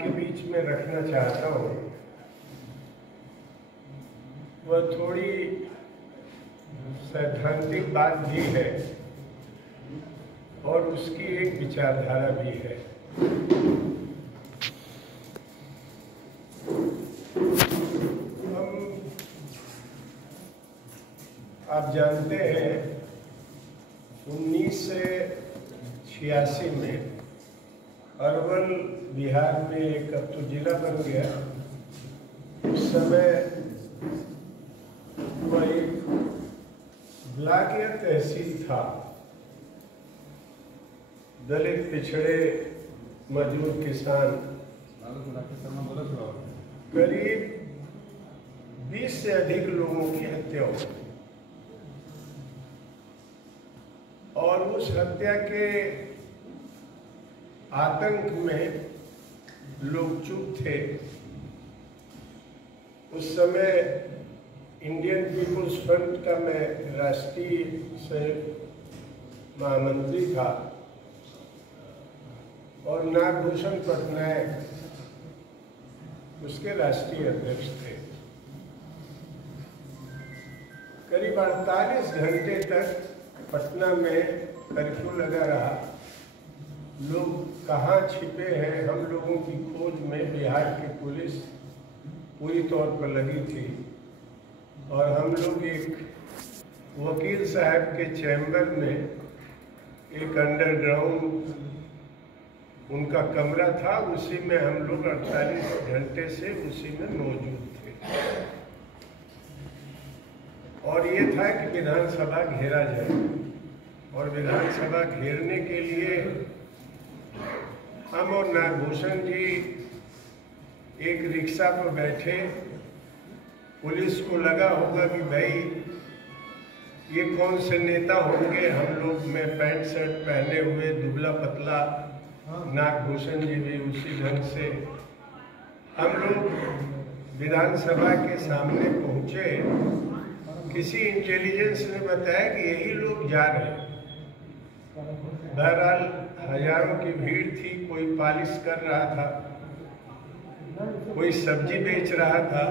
के बीच में रखना चाहता हूँ वह थोड़ी सैद्धांतिक बात भी है और उसकी एक विचारधारा भी है। आप जानते हैं 1986 में अरवल बिहार में एक अब तो जिला बन गया, उस समय वह एक ब्लॉक या तहसील था। दलित, पिछड़े, मजदूर, किसान करीब 20 से अधिक लोगों की हत्या हुई और उस हत्या के आतंक में लोग चुप थे। उस समय इंडियन पीपुल्स फ्रंट का मैं राष्ट्रीय महामंत्री था और नागभूषण पटनायक उसके राष्ट्रीय अध्यक्ष थे। करीब 48 घंटे तक पटना में कर्फ्यू लगा रहा। लोग कहाँ छिपे हैं, हम लोगों की खोज में बिहार की पुलिस पूरी तौर पर लगी थी और हम लोग एक वकील साहब के चैम्बर में एक अंडरग्राउंड उनका कमरा था, उसी में हम लोग 48 घंटे से उसी में मौजूद थे। और ये था कि विधानसभा घेरा जाए और विधानसभा घेरने के लिए हम और नागभूषण जी एक रिक्शा पर बैठे। पुलिस को लगा होगा कि भाई ये कौन से नेता होंगे, हम लोग में पैंट शर्ट पहने हुए, दुबला पतला, नागभूषण जी भी उसी ढंग से। हम लोग विधानसभा के सामने पहुंचे। किसी इंटेलिजेंस ने बताया कि यही लोग जा रहे हैं। बहरहाल हजारों की भीड़ थी। कोई पॉलिश कर रहा था, कोई सब्जी बेच रहा था,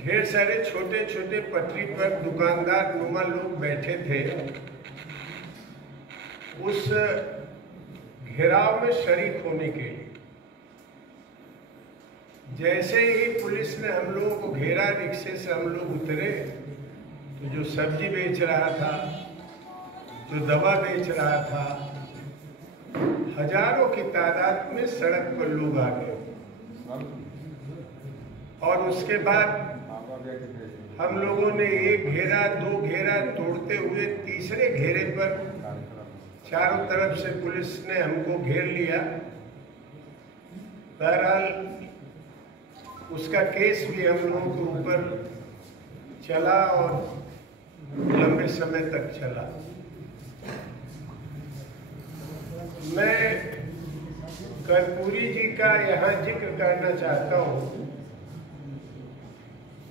ढेर सारे छोटे छोटे पटरी पर दुकानदार नुमा लोग बैठे थे। उस घेराव में शरीक होने के लिए जैसे ही पुलिस ने हम लोगों को घेरा, रिक्शे से हम लोग उतरे तो जो सब्जी बेच रहा था, जो दवा बेच रहा था, हजारों की तादाद में सड़क पर लोग आ गए। और उसके बाद हम लोगों ने एक घेरा, दो घेरा तोड़ते हुए तीसरे घेरे पर चारों तरफ से पुलिस ने हमको घेर लिया। बहरहाल उसका केस भी हम लोगों के ऊपर चला और लंबे समय तक चला। मैं कर्पूरी जी का यहाँ जिक्र करना चाहता हूँ।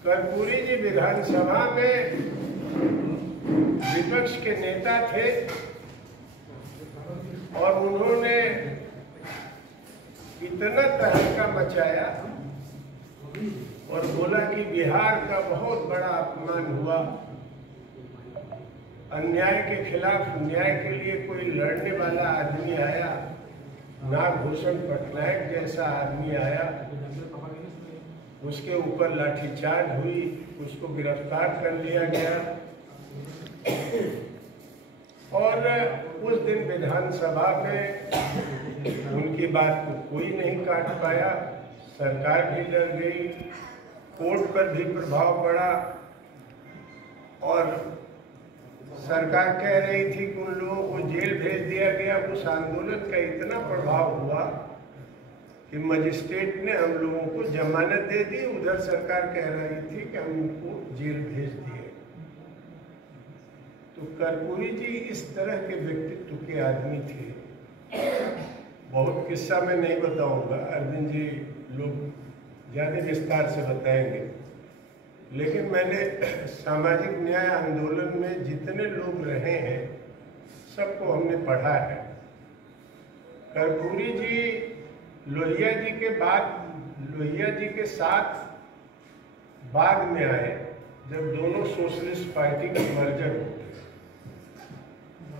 कर्पूरी जी विधानसभा में विपक्ष के नेता थे और उन्होंने इतना तहलका मचाया और बोला कि बिहार का बहुत बड़ा अपमान हुआ। अन्याय के खिलाफ न्याय के लिए कोई लड़ने वाला आदमी आया, नागभूषण पटनायक जैसा आदमी आया, उसके ऊपर लाठीचार्ज हुई, उसको गिरफ्तार कर लिया गया। और उस दिन विधानसभा में उनकी बात को कोई नहीं काट पाया। सरकार भी डर गई, कोर्ट पर भी प्रभाव पड़ा और सरकार कह रही थी कि उन लोगों को जेल भेज दिया गया। उस आंदोलन का इतना प्रभाव हुआ कि मजिस्ट्रेट ने हम लोगों को जमानत दे दी। उधर सरकार कह रही थी कि हम उनको जेल भेज दिए। तो कर्पूरी जी इस तरह के व्यक्तित्व के आदमी थे। बहुत किस्सा मैं नहीं बताऊंगा, अरविंद जी लोग ज़्यादा विस्तार से बताएंगे। लेकिन मैंने सामाजिक न्याय आंदोलन में जितने लोग रहे हैं सबको हमने पढ़ा है। कर्पूरी जी लोहिया जी के साथ बाद में आए, जब दोनों सोशलिस्ट पार्टी का मर्जर हो गया।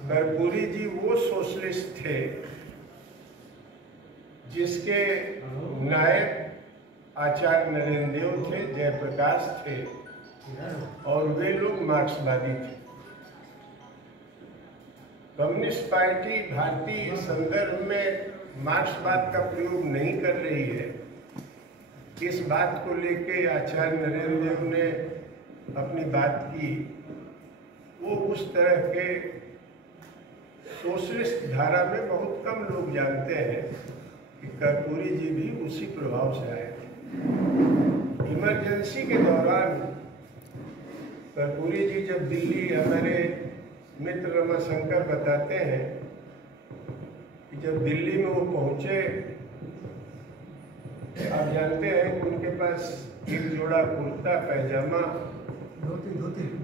कर्पूरी जी वो सोशलिस्ट थे जिसके नायक आचार्य नरेंद्र देव थे, जयप्रकाश थे, और वे लोग मार्क्सवादी थे। कम्युनिस्ट पार्टी भारतीय संदर्भ में मार्क्सवाद का प्रयोग नहीं कर रही है। इस बात को लेके आचार्य नरेंद्र देव ने अपनी बात की। वो उस तरह के सोशलिस्ट धारा में बहुत कम लोग जानते हैं कि कर्पूरी जी भी उसी प्रभाव से आए थे। इमरजेंसी के दौरान कर्पूरी जी जब दिल्ली, हमारे मित्र रमाशंकर बताते हैं कि जब दिल्ली में वो पहुंचे, आप जानते हैं कि उनके पास एक जोड़ा कुर्ता पैजामा,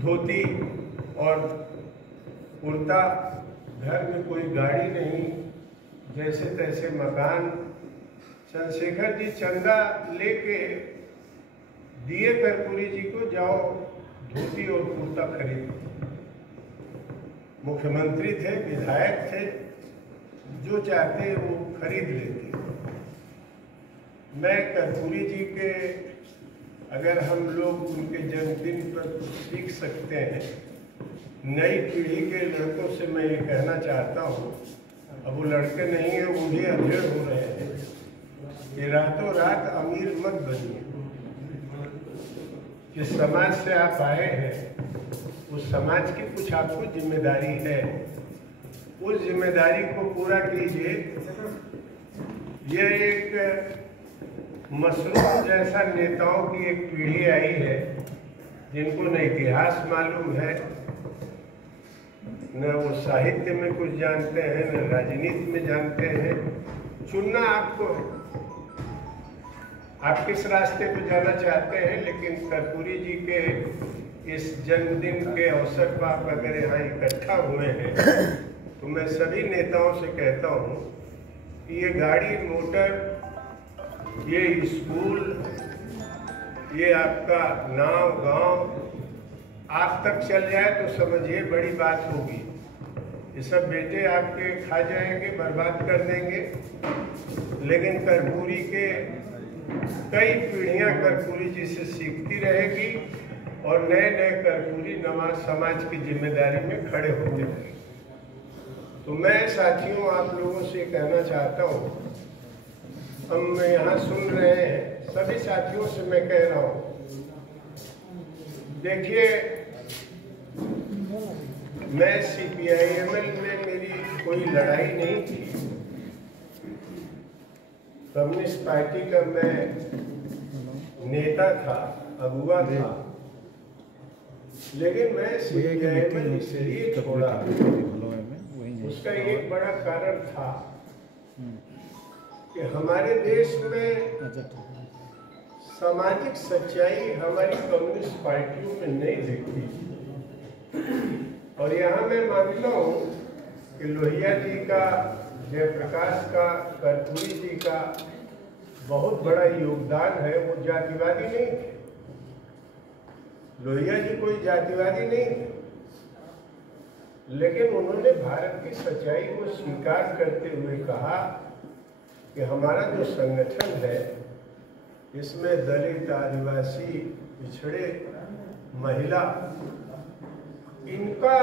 धोती और कुर्ता, घर में कोई गाड़ी नहीं, जैसे तैसे मकान। चंद्रशेखर जी चंदा लेके दिए कर्पूरी जी को, जाओ धोती और कुर्ता खरीद। मुख्यमंत्री थे, विधायक थे, जो चाहते वो खरीद लेते। मैं कर्पूरी जी के, अगर हम लोग उनके जन्मदिन पर कुछ सीख सकते हैं, नई पीढ़ी के लड़कों से मैं ये कहना चाहता हूँ, अब वो लड़के नहीं हैं, वो भी अधेड़ हो रहे हैं, कि रातों रात अमीर मत बनिए। जिस समाज से आप आए हैं, उस समाज की कुछ आपको जिम्मेदारी है, उस जिम्मेदारी को पूरा कीजिए। यह एक मसरूम जैसा नेताओं की एक पीढ़ी आई है, जिनको न इतिहास मालूम है, न वो साहित्य में कुछ जानते हैं, न राजनीति में जानते हैं। चुनना आपको है, आप किस रास्ते को जाना चाहते हैं। लेकिन कर्पूरी जी के इस जन्मदिन के अवसर पर आप अगर यहाँ इकट्ठा हुए हैं, तो मैं सभी नेताओं से कहता हूँ कि ये गाड़ी मोटर, ये स्कूल, ये आपका नाव गांव आप तक चल जाए तो समझिए बड़ी बात होगी। ये सब बेटे आपके खा जाएंगे, बर्बाद कर देंगे। लेकिन कर्पूरी के कई पीढ़ियां कर्पूरी जी से सीखती रहेगी और नए नए कर्पूरी नवाज समाज की जिम्मेदारी में खड़े होते रहेंगे। तो मैं साथियों आप लोगों से कहना चाहता हूँ, हम यहाँ सुन रहे हैं, सभी साथियों से मैं कह रहा हूँ, देखिए मैं CPIML में मेरी कोई लड़ाई नहीं थी। कम्युनिस्ट पार्टी का मैं नेता था, अगुवा था, लेकिन मैं CPIML इसलिए छोड़ा, उसका एक बड़ा कारण था कि हमारे देश में सामाजिक सच्चाई हमारी कम्युनिस्ट पार्टियों में नहीं दिखती। और यहाँ मैं मानता हूँ कि लोहिया जी का, जयप्रकाश का, कर्पूरी जी का बहुत बड़ा योगदान है। वो जातिवादी नहीं थे, लोहिया जी कोई जातिवादी नहीं थे, लेकिन उन्होंने भारत की सच्चाई को स्वीकार करते हुए कहा कि हमारा जो संगठन है, इसमें दलित, आदिवासी, पिछड़े, महिला, इनका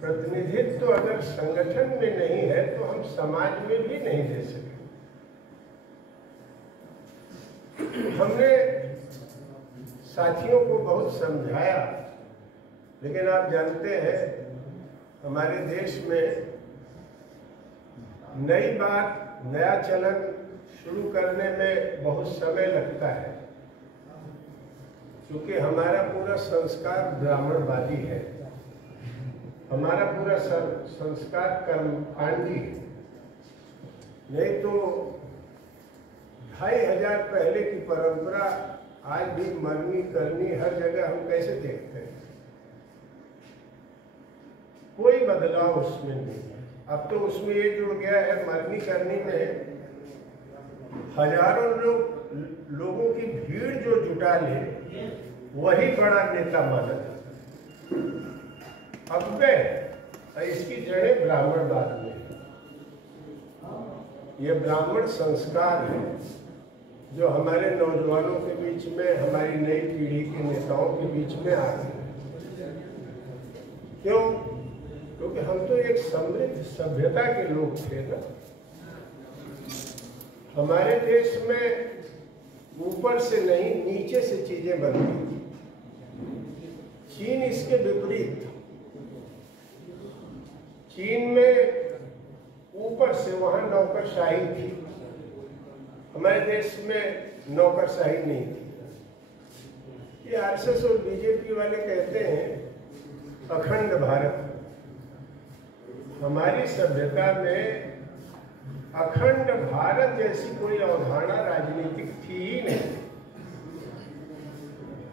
प्रतिनिधित्व अगर संगठन में नहीं है तो हम समाज में भी नहीं दे सके। हमने साथियों को बहुत समझाया, लेकिन आप जानते हैं हमारे देश में नई बात, नया चलन शुरू करने में बहुत समय लगता है, क्योंकि हमारा पूरा संस्कार ब्राह्मणवादी है, हमारा पूरा संस्कार कर्मकांडी है। नहीं तो 2500 पहले की परंपरा आज भी मरनी करनी हर जगह हम कैसे देखते हैं, कोई बदलाव उसमें नहीं है। अब तो उसमें ये जुड़ गया है, मरनी करनी में हजारों लोगों की भीड़ जो जुटा ले वही बड़ा नेता माना जाता है। अब वे इसकी जड़ें ब्राह्मणवाद में है। ये ब्राह्मण संस्कार है जो हमारे नौजवानों के बीच में, हमारी नई पीढ़ी के नेताओं के बीच में आ गए। क्यों? क्योंकि हम तो एक समृद्ध सभ्यता के लोग थे ना। हमारे देश में ऊपर से नहीं, नीचे से चीजें बनती थी। चीन इसके विपरीत था। चीन में ऊपर से वहां नौकरशाही थी, हमारे देश में नौकरशाही नहीं थी। ये आरएसएस और बीजेपी वाले कहते हैं अखंड भारत। हमारी सभ्यता में अखंड भारत जैसी कोई अवधारणा राजनीतिक थी ही नहीं।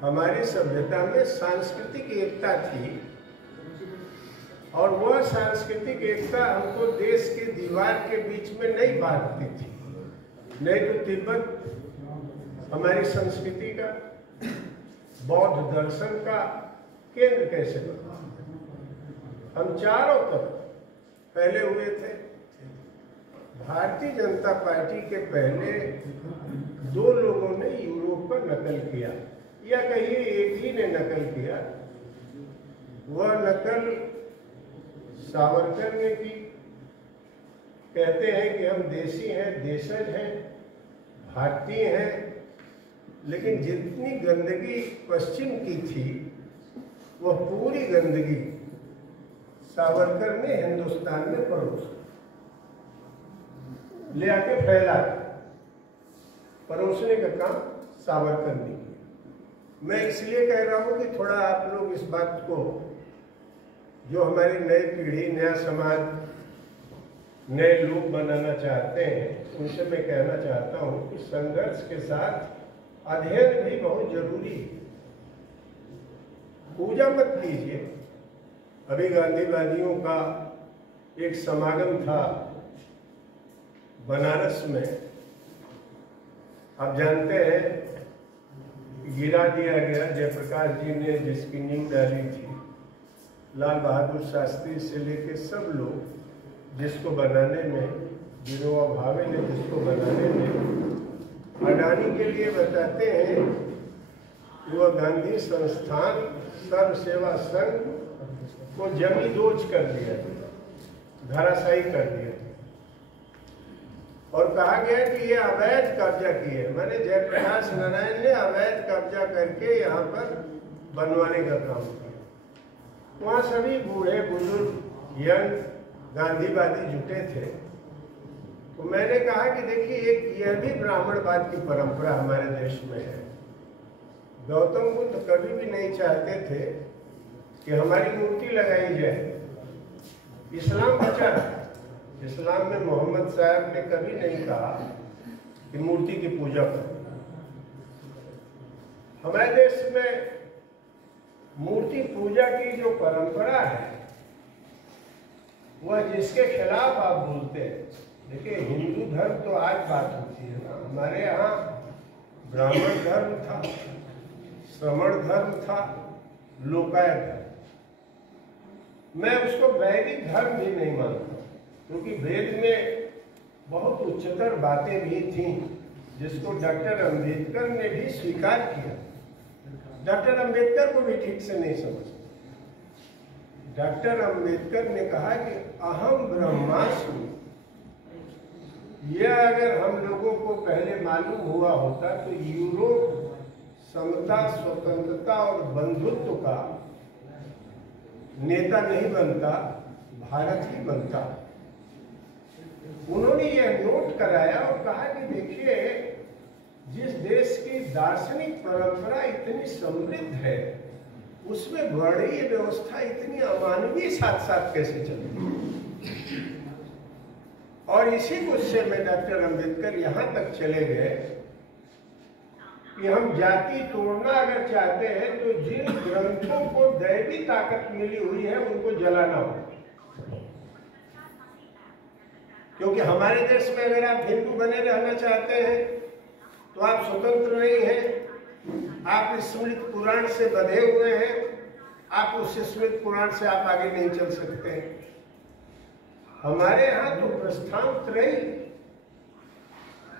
हमारी सभ्यता में सांस्कृतिक एकता थी और वह सांस्कृतिक एकता हमको देश के दीवार के बीच में नहीं बांधती थी। नहीं तो तिब्बत हमारी संस्कृति का, बौद्ध दर्शन का केंद्र कैसे बना? हम चारों तरफ फैले हुए थे। भारतीय जनता पार्टी के पहले दो लोगों ने यूरोप पर नकल किया, या कहिए एक ही ने नकल किया। वह नकल सावरकर ने की। कहते हैं कि हम देसी हैं, देशज हैं, भारतीय हैं, लेकिन जितनी गंदगी पश्चिम की थी वह पूरी गंदगी सावरकर ने हिंदुस्तान में परोस ले आके फैला। परोसने का काम सावरकर ने किया। मैं इसलिए कह रहा हूं कि थोड़ा आप लोग इस बात को, जो हमारी नई पीढ़ी, नया समाज, नए लोग बनाना चाहते हैं, उनसे मैं कहना चाहता हूं कि संघर्ष के साथ अध्ययन भी बहुत जरूरी है। पूजा मत कीजिए। अभी गांधीवादियों का एक समागम था बनारस में। आप जानते हैं गिरा दिया गया, जयप्रकाश जी ने जिसकी नींव डाली थी, लाल बहादुर शास्त्री से लेके सब लोग जिसको बनाने में, विनोबा भावे ने जिसको बनाने में, अडानी के लिए बताते हैं कि वह गांधी संस्थान सर्व सेवा संघ को जमी दोज कर दिया, धराशायी कर दिया और कहा गया कि ये अवैध कब्जा किए। मैंने जयप्रकाश नारायण ने अवैध कब्जा करके यहाँ पर बनवाने का काम किया। वहाँ सभी बूढ़े बुजुर्ग यंग गांधीवादी जुटे थे। तो मैंने कहा कि देखिए, एक यह भी ब्राह्मणवाद की परंपरा हमारे देश में है। गौतम बुद्ध कभी भी नहीं चाहते थे कि हमारी मूर्ति लगाई जाए। इस्लाम बचा। इस्लाम में मोहम्मद साहब ने कभी नहीं कहा कि मूर्ति की पूजा करो। हमारे देश में मूर्ति पूजा की जो परंपरा है, वह जिसके खिलाफ आप बोलते हैं। देखिए, हिंदू धर्म तो आज बात होती है ना। हमारे यहाँ ब्राह्मण धर्म था, श्रमण धर्म था, लोकायत धर्म। मैं उसको वैदिक धर्म भी नहीं मानता, क्योंकि वेद में बहुत उच्चतर बातें भी थीं जिसको डॉक्टर अंबेडकर ने भी स्वीकार किया। डॉक्टर अंबेडकर को भी ठीक से नहीं समझते। डॉक्टर अंबेडकर ने कहा कि अहम ब्रह्मास्मि। यह अगर हम लोगों को पहले मालूम हुआ होता तो यूरोप समता, स्वतंत्रता और बंधुत्व का नेता नहीं बनता, भारत ही बनता। उन्होंने यह नोट कराया और कहा कि देखिए, जिस देश की दार्शनिक परंपरा इतनी समृद्ध है, उसमें वर्णीय व्यवस्था इतनी अमानवीय साथ साथ कैसे चलती। और इसी गुस्से में डॉक्टर अंबेडकर यहाँ तक चले गए कि हम जाति तोड़ना अगर चाहते हैं तो जिन ग्रंथों को दैवी ताकत मिली हुई है उनको जलाना हो। क्योंकि हमारे देश में अगर आप हिंदू बने रहना चाहते हैं तो आप स्वतंत्र नहीं हैं, आप स्मृति पुराण से बंधे हुए हैं, आप उस स्मृति पुराण से आप आगे नहीं चल सकते। हमारे यहाँ तो प्रस्थानत्रयी,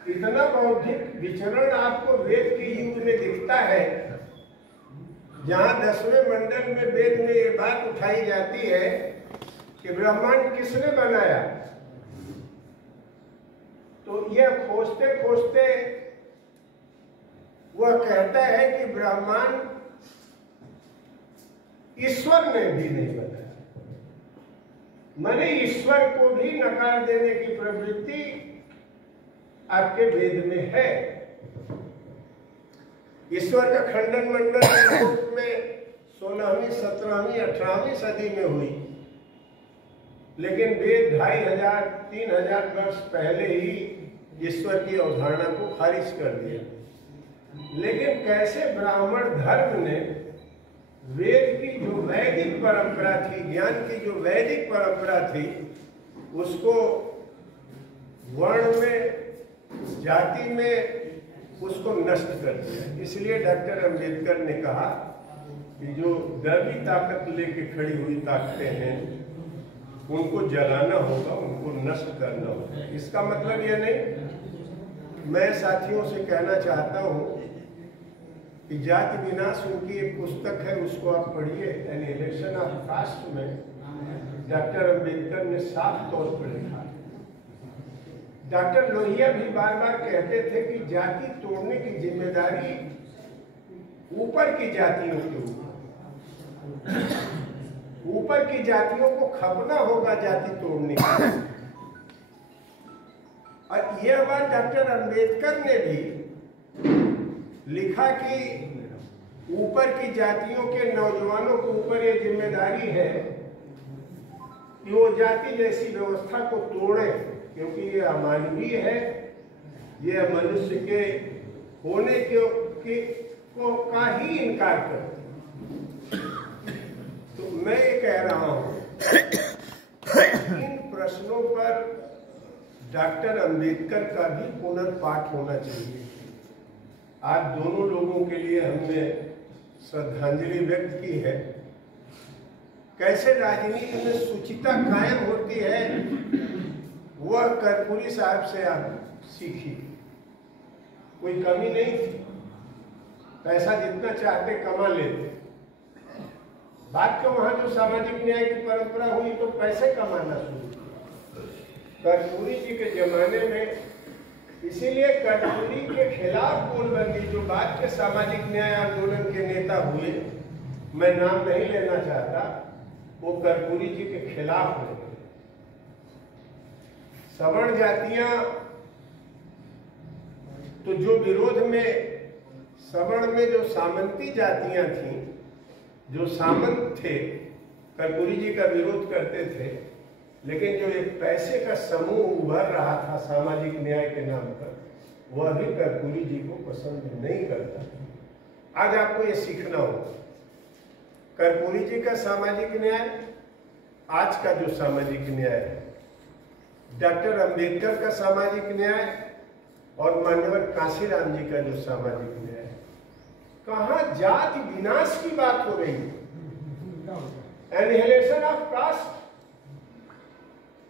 इतना बौद्धिक विचरण आपको वेद के युग में दिखता है, जहाँ 10वें मंडल में वेद में ये बात उठाई जाती है कि ब्रह्मांड किसने बनाया, तो यह खोजते खोजते वह कहता है कि ब्रह्मांड ईश्वर ने भी नहीं बनाया। माने ईश्वर को भी नकार देने की प्रवृत्ति आपके वेद में है। ईश्वर का खंडन मंडल में 16वीं, 17वीं, 18वीं सदी में हुई, लेकिन वेद 2500, 3000 वर्ष पहले ही ईश्वर की अवधारणा को खारिज कर दिया। लेकिन कैसे ब्राह्मण धर्म ने वेद की जो वैदिक परंपरा थी, ज्ञान की जो वैदिक परंपरा थी, उसको वर्ण में, जाति में उसको नष्ट कर दिया। इसलिए डॉक्टर अंबेडकर ने कहा कि जो दैवी ताकत लेके खड़ी हुई ताकतें हैं उनको जलाना होगा, उनको नष्ट करना होगा। इसका मतलब यह नहीं, मैं साथियों से कहना चाहता हूँ कि जाति विनाश उनकी एक पुस्तक है, उसको आप पढ़िए। एनिहिलेशन ऑफ कास्ट में डॉक्टर अंबेडकर ने साफ तौर पर लिखा। डॉक्टर लोहिया भी बार बार कहते थे कि जाति तोड़ने की जिम्मेदारी ऊपर की जातियों के ऊपर की जातियों को खपना होगा जाति तोड़ने की। और यह बात डॉक्टर अंबेडकर ने भी लिखा कि ऊपर की जातियों के नौजवानों के ऊपर यह जिम्मेदारी है कि वो जाति जैसी व्यवस्था को तोड़े, क्योंकि ये अमानवीय है, ये मनुष्य के होने को का ही इनकार करते। तो मैं ये कह रहा हूं, इन प्रश्नों पर डॉक्टर अंबेडकर का भी पुनर्पाठ होना चाहिए। आज दोनों लोगों के लिए हमने श्रद्धांजलि व्यक्त की है। कैसे राजनीति में शुचिता कायम होती है, वह कर्पूरी साहब से आप सीखी। कोई कमी नहीं थी, पैसा जितना चाहते कमा लेते। बात तो वहां जो सामाजिक न्याय की परंपरा हुई तो पैसे कमाना शुरू किया कर्पूरी जी के जमाने में। इसीलिए कर्पूरी के खिलाफ बोलबंदी, जो बाद के सामाजिक न्याय आंदोलन के नेता हुए, मैं नाम नहीं लेना चाहता, वो कर्पूरी जी के खिलाफ हुए। सवर्ण जातियां तो जो विरोध में, सवर्ण में जो सामंती जातियां थीं, जो सामंत थे, कर्पूरी जी का विरोध करते थे। लेकिन जो एक पैसे का समूह उभर रहा था सामाजिक न्याय के नाम पर, वह भी कर्पूरी जी को पसंद नहीं करता। आज आपको ये सीखना होगा, कर्पूरी जी का सामाजिक न्याय, आज का जो सामाजिक न्याय है, डॉक्टर अंबेडकर का सामाजिक न्याय और मान्यवर कांशीराम जी का जो सामाजिक न्याय है, कहाँ जाति विनाश की बात हो रही है, एनिहिलेशन ऑफ कास्ट।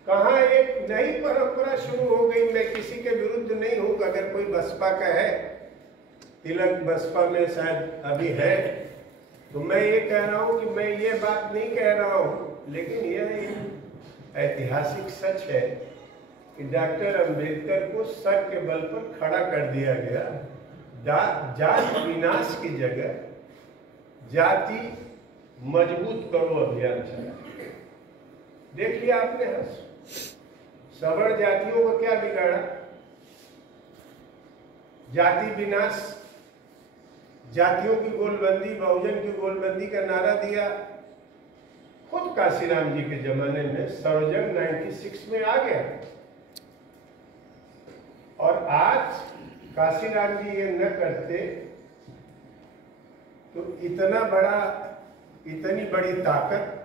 कहाँ एक नई परंपरा शुरू हो गई। मैं किसी के विरुद्ध नहीं हूं, अगर कोई बसपा का है, तिलक बसपा में शायद अभी है, तो मैं ये कह रहा हूं कि मैं ये बात नहीं कह रहा हूं, लेकिन यह ऐतिहासिक सच है कि डॉक्टर अंबेडकर को सर के बल पर खड़ा कर दिया गया। जाति विनाश की जगह जाति मजबूत करो अभियान चला। देख लिया आपने, सवर्ण जातियों को क्या बिगाड़ा? जाति विनाश, जातियों की गोलबंदी, बहुजन की गोलबंदी का नारा दिया। खुद कांशीराम जी के जमाने में सर्वजन 96 में आ गया। और आज कांशीराम जी ये न करते तो इतनी बड़ी ताकत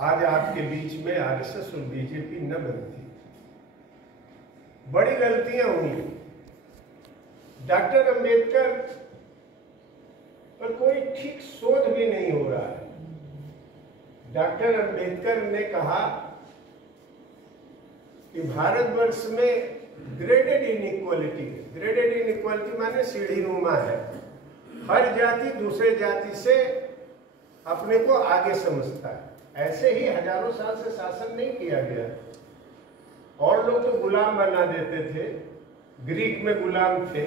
आज आपके बीच में आरएसएस और बीजेपी न बनती। बड़ी गलतियां हुई। डॉक्टर अंबेडकर पर कोई ठीक शोध भी नहीं हो रहा है। डॉक्टर अंबेडकर ने कहा कि भारतवर्ष में ग्रेडेड इनइक्वालिटी है। ग्रेडेड इनइक्वालिटी माने सीढ़ीनुमा है। हर जाति दूसरे जाति से अपने को आगे समझता है। ऐसे ही हजारों साल से शासन नहीं किया गया। और लोग तो गुलाम बना देते थे, ग्रीक में गुलाम थे,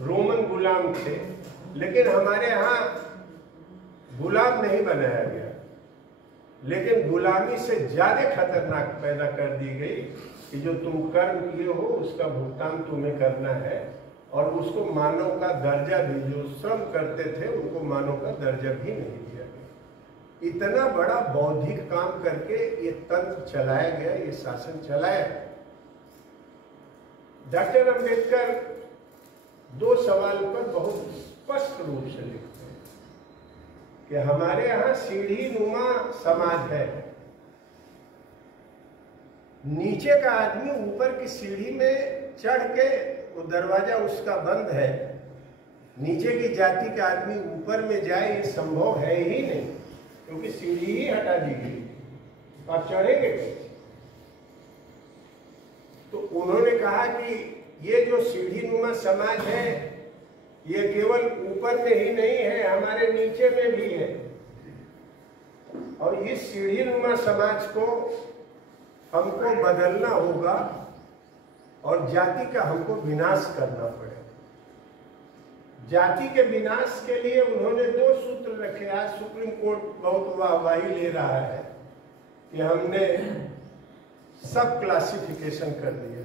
रोमन गुलाम थे, लेकिन हमारे यहाँ गुलाम नहीं बनाया गया। लेकिन गुलामी से ज्यादा खतरनाक पैदा कर दी गई कि जो तुम कर्म किए हो उसका भुगतान तुम्हें करना है, और उसको मानव का दर्जा भी, जो श्रम करते थे उनको मानव का दर्जा भी नहीं दिया गया। इतना बड़ा बौद्धिक काम करके ये तंत्र चलाया गया, ये शासन चलाया। डॉक्टर अंबेडकर दो सवाल पर बहुत स्पष्ट रूप से लिखते हैं कि हमारे यहाँ सीढ़ी नुमा समाज है। नीचे का आदमी ऊपर की सीढ़ी में चढ़ के, वो दरवाजा उसका बंद है, नीचे की जाति का आदमी ऊपर में जाए ये संभव है ही नहीं, क्योंकि सीढ़ी ही हटा दी गई। आप चढ़ेंगे कैसे? तो उन्होंने कहा कि ये जो सीढ़ी नुमा समाज है ये केवल ऊपर में ही नहीं है, हमारे नीचे में भी है। और इस सीढ़ी नुमा समाज को हमको बदलना होगा और जाति का हमको विनाश करना पड़ेगा। जाति के विनाश के लिए उन्होंने दो सूत्र रखे। आज सुप्रीम कोर्ट बहुत वाहवाही ले रहा है कि हमने सब क्लासिफिकेशन कर दिया।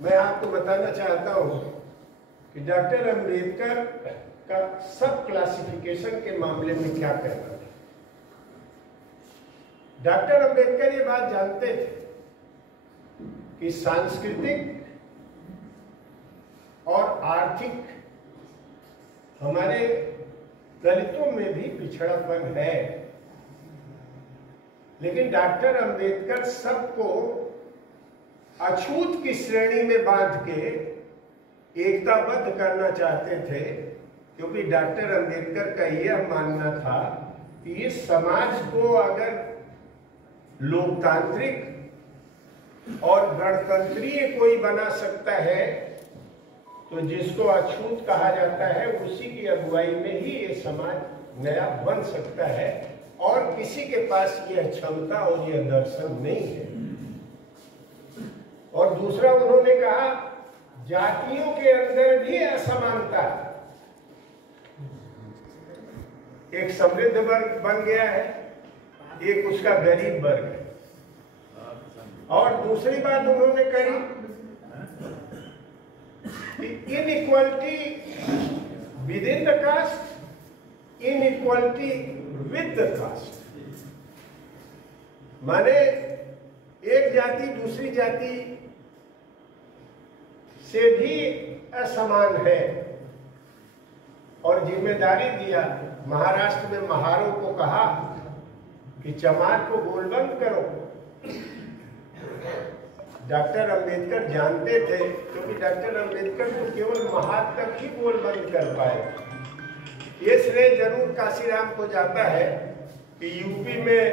मैं आपको बताना चाहता हूं कि डॉक्टर अंबेडकर का सब क्लासिफिकेशन के मामले में क्या कहना है। डॉक्टर अंबेडकर ये बात जानते थे कि सांस्कृतिक और आर्थिक हमारे दलितों में भी पिछड़ापन है, लेकिन डॉक्टर अंबेडकर सबको अछूत की श्रेणी में बांध के एकताबद्ध करना चाहते थे, क्योंकि डॉक्टर अंबेडकर का यह मानना था कि इस समाज को अगर लोकतांत्रिक और गणतंत्रीय कोई बना सकता है तो जिसको अछूत कहा जाता है उसी की अगुवाई में ही ये समाज नया बन सकता है, और किसी के पास यह क्षमता और यह दर्शन नहीं है। और दूसरा उन्होंने कहा जातियों के अंदर भी असमानता, एक समृद्ध वर्ग बन गया है, एक उसका गरीब वर्ग है। और दूसरी बात उन्होंने कही कि inequality within the caste, inequality with the caste, माने एक जाति दूसरी जाति से भी असमान है। और जिम्मेदारी दिया, महाराष्ट्र में महारों को कहा कि चमार को गोलबंद करो। डॉक्टर अंबेडकर जानते थे, क्योंकि डॉक्टर अंबेडकर तो केवल महार तक ही गोलबंद कर पाए। ये श्रेय जरूर काशीराम को जाता है कि यूपी में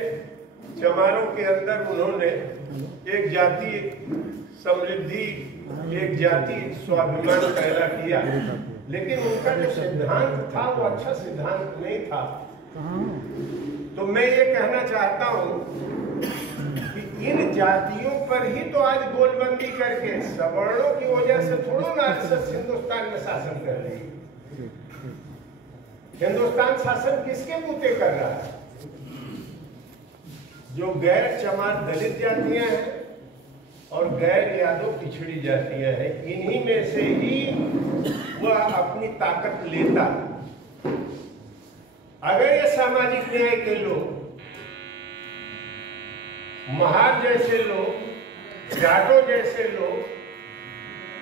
चमारों के अंदर उन्होंने एक जाति समृद्धि, एक जाति स्वाभिमान पैदा किया, लेकिन उनका जो सिद्धांत था वो अच्छा सिद्धांत नहीं था। तो मैं ये कहना चाहता हूं कि इन जातियों पर ही तो आज गोलबंदी करके सवर्णों की वजह से थोड़ा ना हिंदुस्तान में शासन कर रही है। हिंदुस्तान शासन किसके बूते कर रहा है? जो गैर चमार दलित जातियां हैं और गैर यादव पिछड़ी जातियां हैं, इन्हीं में से ही वह अपनी ताकत लेता। अगर ये सामाजिक न्याय के लोग, महार जैसे लोग, जाटों जैसे लोग,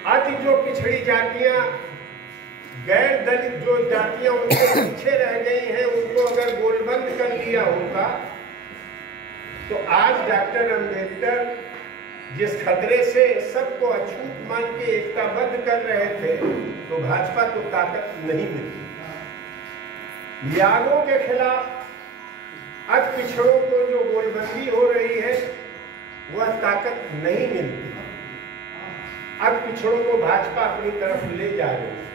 अति जो पिछड़ी जातियां, गैर दलित जो जातियां उनके पीछे रह गई हैं, उनको अगर गोलबंद कर लिया होगा तो आज डॉक्टर अंबेडकर जिस खतरे से सबको अछूत मान के एकताबद्ध कर रहे थे, तो भाजपा को ताकत नहीं मिलती। यादों के खिलाफ अब पिछड़ों को जो गोलबंदी हो रही है, वह ताकत नहीं मिलती। अब पिछड़ों को भाजपा अपनी तरफ ले जा रही है।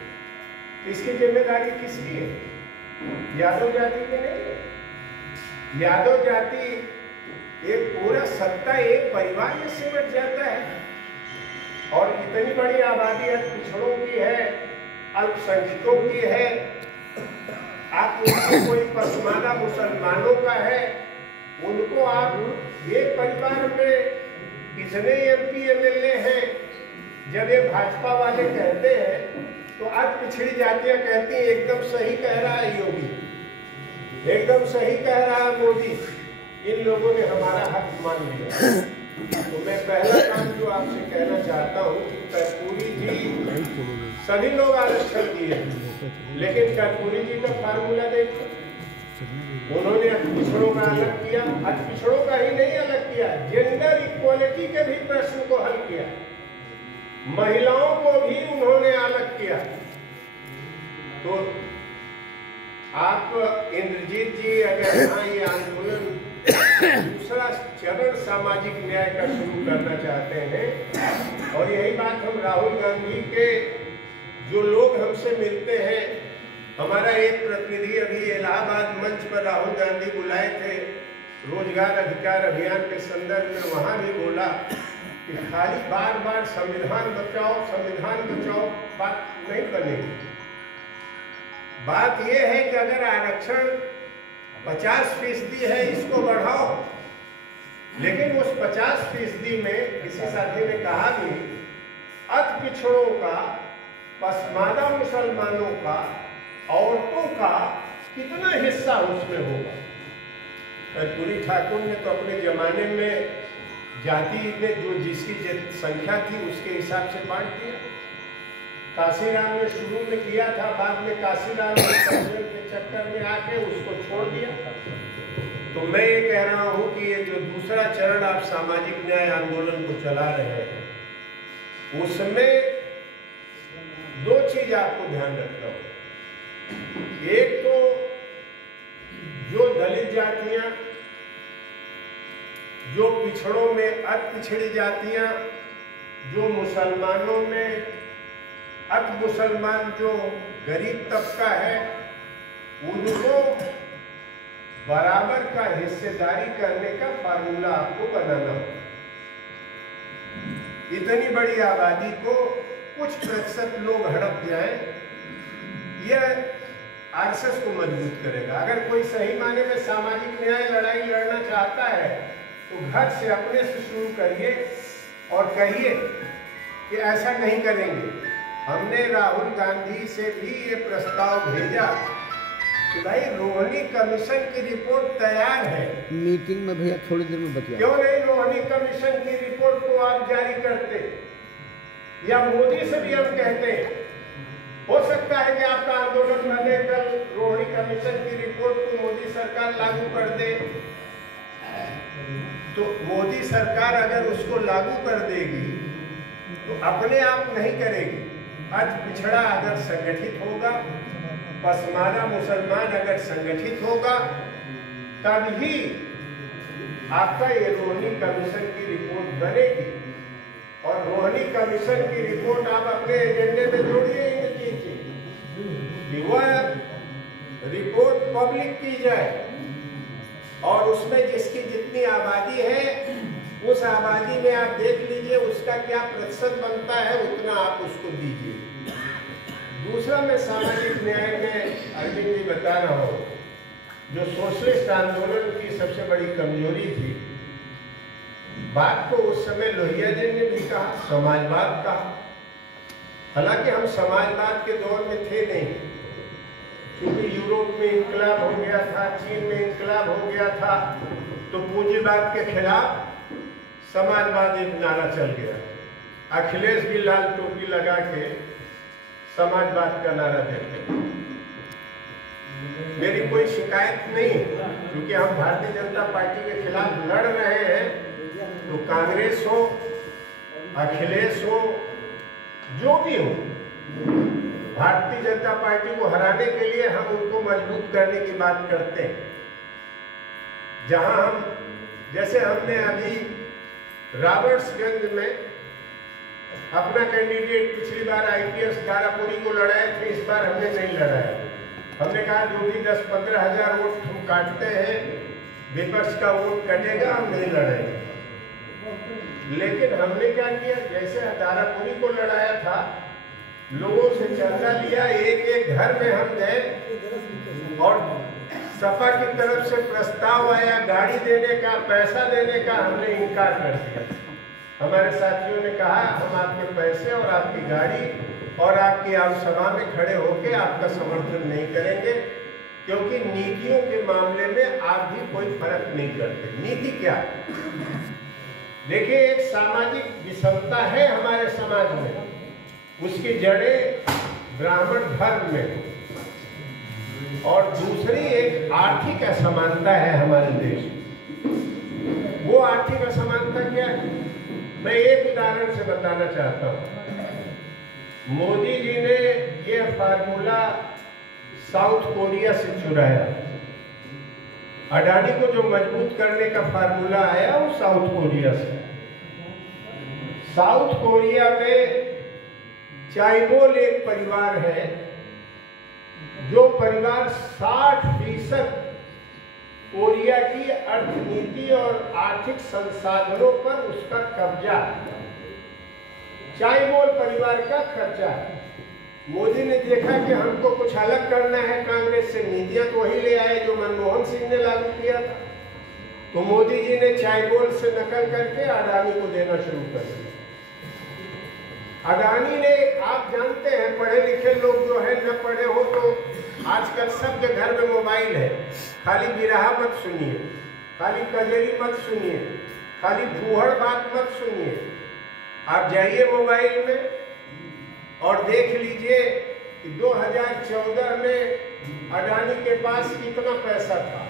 इसकी जिम्मेदारी किसकी है? यादव जाति की नहीं है। यादव जाति एक पूरा सत्ता एक परिवार में सिमट जाता है, और इतनी बड़ी आबादी अब पिछड़ों की है, अल्पसंख्यकों की है। आप उनको कोई पसमाना मुसलमानों का है, उनको आप एक परिवार में कितने MP MLA हैं। जब ये भाजपा वाले कहते हैं तो आज पिछड़ी जातियां कहती हैं एकदम सही कह रहा है योगी, एकदम सही कह रहा है मोदी, इन लोगों ने हमारा हक मान लिया। तो मैं पहला काम जो आपसे कहना चाहता हूँ कि कर्पूरी जी, सभी लोग आरक्षण दिए, लेकिन कर्पूरी जी का फार्मूला देखो, उन्होंने पिछड़ों का अलग किया। आज पिछड़ों का ही नहीं अलग किया, जेंडर इक्वालिटी के भी प्रश्न को हल किया, महिलाओं को भी उन्होंने अलग किया। तो आप इंद्रजीत जी अगर यहाँ ये आंदोलन दूसरा चरण सामाजिक न्याय का शुरू करना चाहते हैं, और यही बात हम राहुल गांधी के जो लोग हमसे मिलते हैं, हमारा एक प्रतिनिधि अभी इलाहाबाद मंच पर राहुल गांधी बुलाए थे रोजगार अधिकार अभियान के संदर्भ में, वहां भी बोला कि खाली बार बार संविधान बचाओ बात नहीं बनेगी। बात यह है कि अगर आरक्षण 50% है, इसको बढ़ाओ, लेकिन उस 50% में किसी साथी ने कहा भी अति पिछड़ों का, पसमाना मुसलमानों का, औरतों का कितना हिस्सा उसमें होगा। कर्पूरी ठाकुर ने तो अपने जमाने में जाति में जो जिसकी संख्या थी उसके हिसाब से बांट दिया। काशीराम ने शुरू में किया था, बाद में काशीराम के चक्कर में आके उसको छोड़ दिया। तो मैं ये कह रहा हूँ कि ये जो दूसरा चरण आप सामाजिक न्याय आंदोलन को चला रहे हैं, उसमें दो चीज आपको ध्यान रखना होगा। एक तो जो दलित जातियां, जो पिछड़ों में अति पिछड़ी जातियां, जो मुसलमानों में अति मुसलमान, जो गरीब तबका है, उनको बराबर का हिस्सेदारी करने का फार्मूला आपको बनाना होगा। इतनी बड़ी आबादी को कुछ प्रतिशत लोग हड़प जाए, यह RSS को मजबूत करेगा। अगर कोई सही माने में सामाजिक न्याय लड़ाई लड़ना चाहता है तो घर से अपने से शुरू करिए और कहिए कि ऐसा नहीं करेंगे। हमने राहुल गांधी से भी ये प्रस्ताव भेजा कि भाई रोहिणी कमीशन की रिपोर्ट तैयार है, मीटिंग में भैया थोड़ी देर में बतिया, क्यों नहीं रोहिणी कमीशन की रिपोर्ट को आप जारी करते, या मोदी से भी हम कहते हैं। हो सकता है कि आपका आंदोलन बने, कल रोहिणी कमीशन की रिपोर्ट को मोदी सरकार लागू कर दे, तो मोदी सरकार अगर उसको लागू कर देगी तो अपने आप नहीं करेगी। आज पिछड़ा अगर संगठित होगा, पसमाना मुसलमान अगर संगठित होगा, तब ही आपका ये रोहिणी कमीशन की रिपोर्ट बनेगी। और रोहिणी कमीशन की रिपोर्ट आप अपने एजेंडे में जोड़िए कि वह रिपोर्ट पब्लिक की जाए, और उसमें जिसकी जितनी आबादी है उस आबादी में आप देख लीजिए उसका क्या प्रतिशत बनता है, उतना आप उसको दीजिए। दूसरा मैं सामाजिक न्याय में अरविंद जी बता रहा हूँ, जो सोशलिस्ट आंदोलन की सबसे बड़ी कमजोरी थी, बात तो उस समय लोहिया जी ने भी कहा, समाजवाद कहा। हालांकि हम समाजवाद के दौर में थे नहीं, क्योंकि यूरोप में इंकलाब हो गया था, चीन में इंकलाब हो गया था, तो पूंजीवाद के खिलाफ समाजवाद एक नारा चल गया। अखिलेश भी लाल टोपी लगा के समाजवाद का नारा देते। मेरी कोई शिकायत नहीं, क्योंकि हम भारतीय जनता पार्टी के खिलाफ लड़ रहे हैं, तो कांग्रेस हो अखिलेश हो, जो भी हो, भारतीय जनता पार्टी को हराने के लिए हम उनको मजबूत करने की बात करते हैं। जहां हम, जैसे हमने अभी राबर्ट्सगंज में अपना कैंडिडेट पिछली बार आईपीएस दारापुरी को लड़ाए थे, इस बार हमने नहीं लड़ाया। हमने कहा जो भी 10-15 हजार वोट हम काटते हैं, विपक्ष का वोट कटेगा, हम नहीं लड़ेंगे। लेकिन हमने क्या किया, जैसे दारापुरी को लड़ाया था, लोगों से चंदा लिया, एक एक घर में हम गए और सपा की तरफ से प्रस्ताव आया गाड़ी देने का, पैसा देने का, हमने इनकार कर दिया। हमारे साथियों ने कहा हम आपके पैसे और आपकी गाड़ी और आपकी आम सभा में खड़े होकर आपका समर्थन नहीं करेंगे, क्योंकि नीतियों के मामले में आप भी कोई फर्क नहीं करते। नीति क्या है? देखिए, एक सामाजिक विषमता है हमारे समाज में, उसकी जड़ें ब्राह्मण धर्म में, और दूसरी एक आर्थिक असमानता है हमारे देश में। वो आर्थिक असमानता क्या है, मैं एक उदाहरण से बताना चाहता हूं। मोदी जी ने यह फार्मूला साउथ कोरिया से चुराया। अडानी को जो मजबूत करने का फार्मूला आया वो साउथ कोरिया से। साउथ कोरिया में चाइबोल एक परिवार है, जो परिवार 60% कोरिया की अर्थनीति और आर्थिक संसाधनों पर उसका कब्जा, चाइबोल परिवार का खर्चा है। मोदी ने देखा कि हमको कुछ अलग करना है कांग्रेस से, नीतियां तो वही ले आए जो मनमोहन सिंह ने लागू किया था, तो मोदी जी ने चाइबोल से नकल करके अडानी को देना शुरू कर दिया। अडानी ने, आप जानते हैं पढ़े लिखे लोग जो है, न पढ़े हो तो आजकल सबके घर में मोबाइल है। खाली बिरहा मत सुनिए, खाली कजरी मत सुनिए, खाली फूहड़ बात मत सुनिए। आप जाइए मोबाइल में और देख लीजिए कि 2014 में अडानी के पास कितना पैसा था।